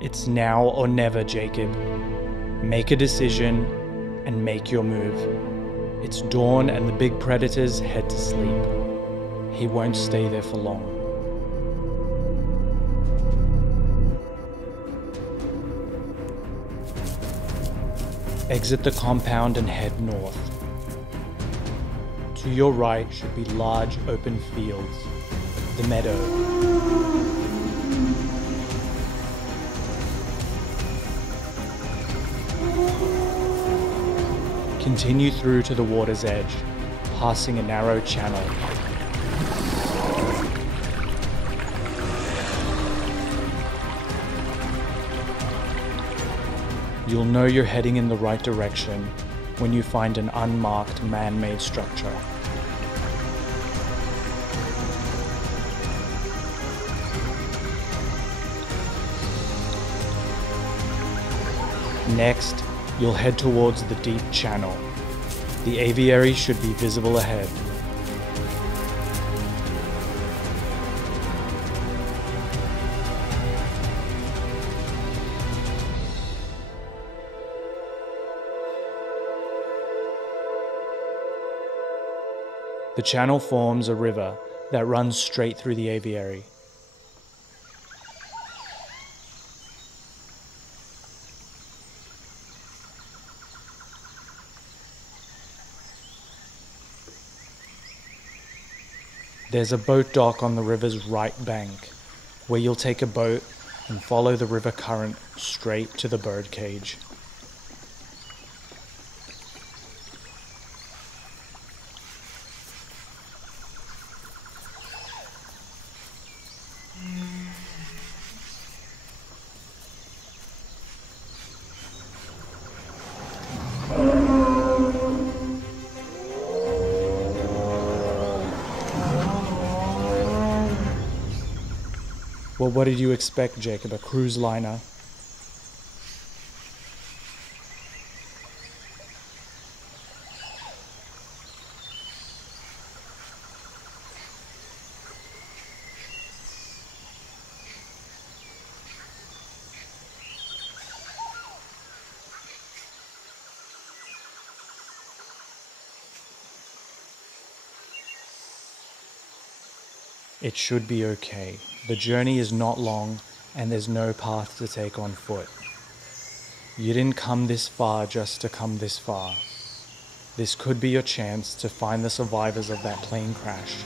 It's now or never, Jacob. Make a decision and make your move. It's dawn and the big predators head to sleep. He won't stay there for long. Exit the compound and head north. To your right should be large open fields, the meadow. Continue through to the water's edge, passing a narrow channel. You'll know you're heading in the right direction when you find an unmarked man-made structure. Next, you'll head towards the deep channel. The aviary should be visible ahead. The channel forms a river that runs straight through the aviary. There's a boat dock on the river's right bank, where you'll take a boat and follow the river current straight to the birdcage. Well, what did you expect, Jacob? A cruise liner? It should be okay. The journey is not long and there's no path to take on foot. You didn't come this far just to come this far. This could be your chance to find the survivors of that plane crash.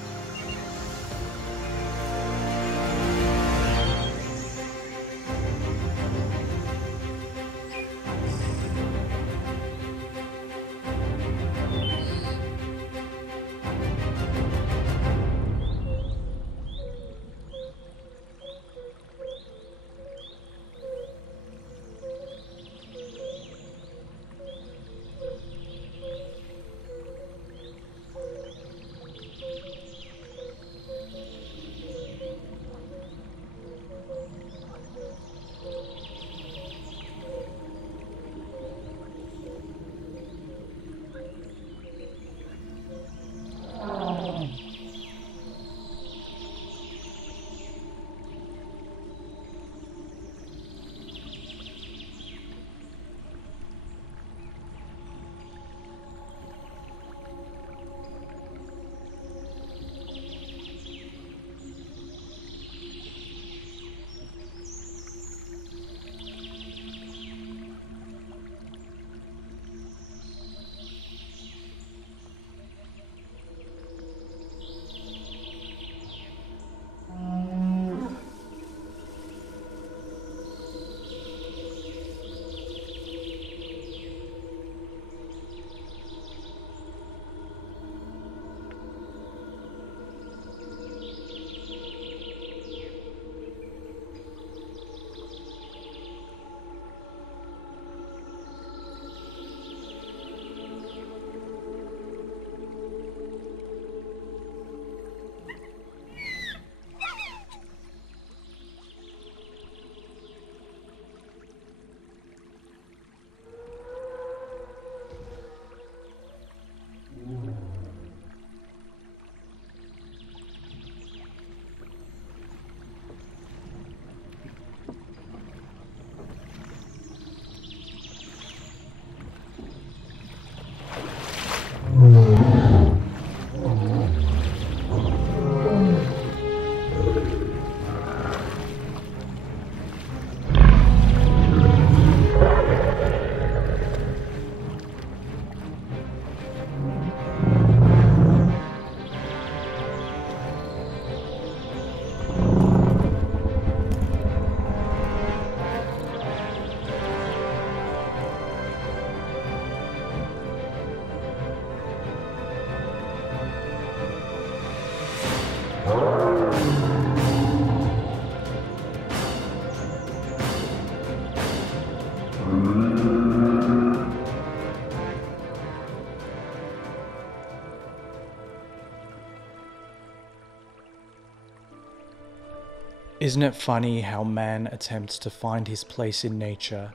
Isn't it funny how man attempts to find his place in nature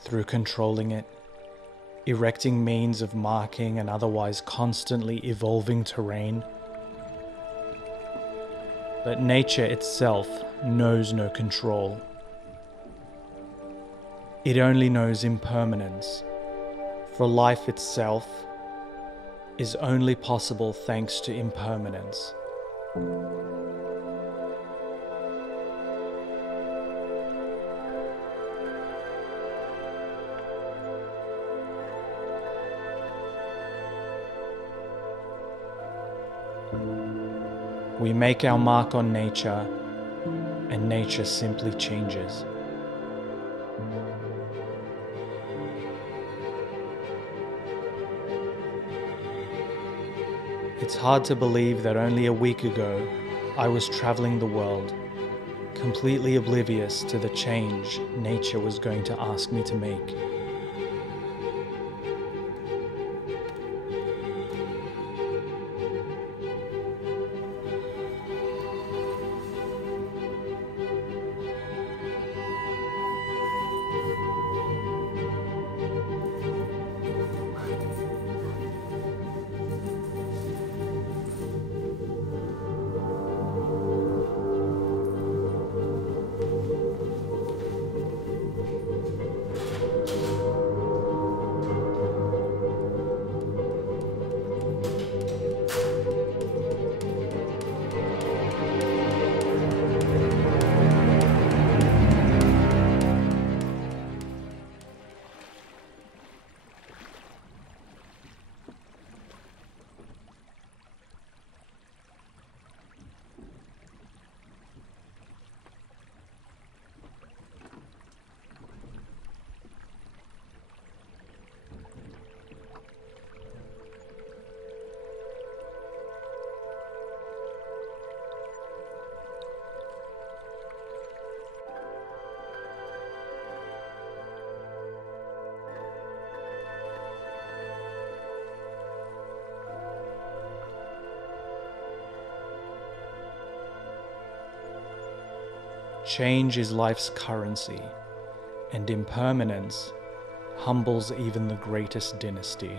through controlling it, erecting means of marking and otherwise constantly evolving terrain? But nature itself knows no control. It only knows impermanence, for life itself is only possible thanks to impermanence. We make our mark on nature, and nature simply changes. It's hard to believe that only a week ago I was traveling the world, completely oblivious to the change nature was going to ask me to make. Change is life's currency, and impermanence humbles even the greatest dynasty.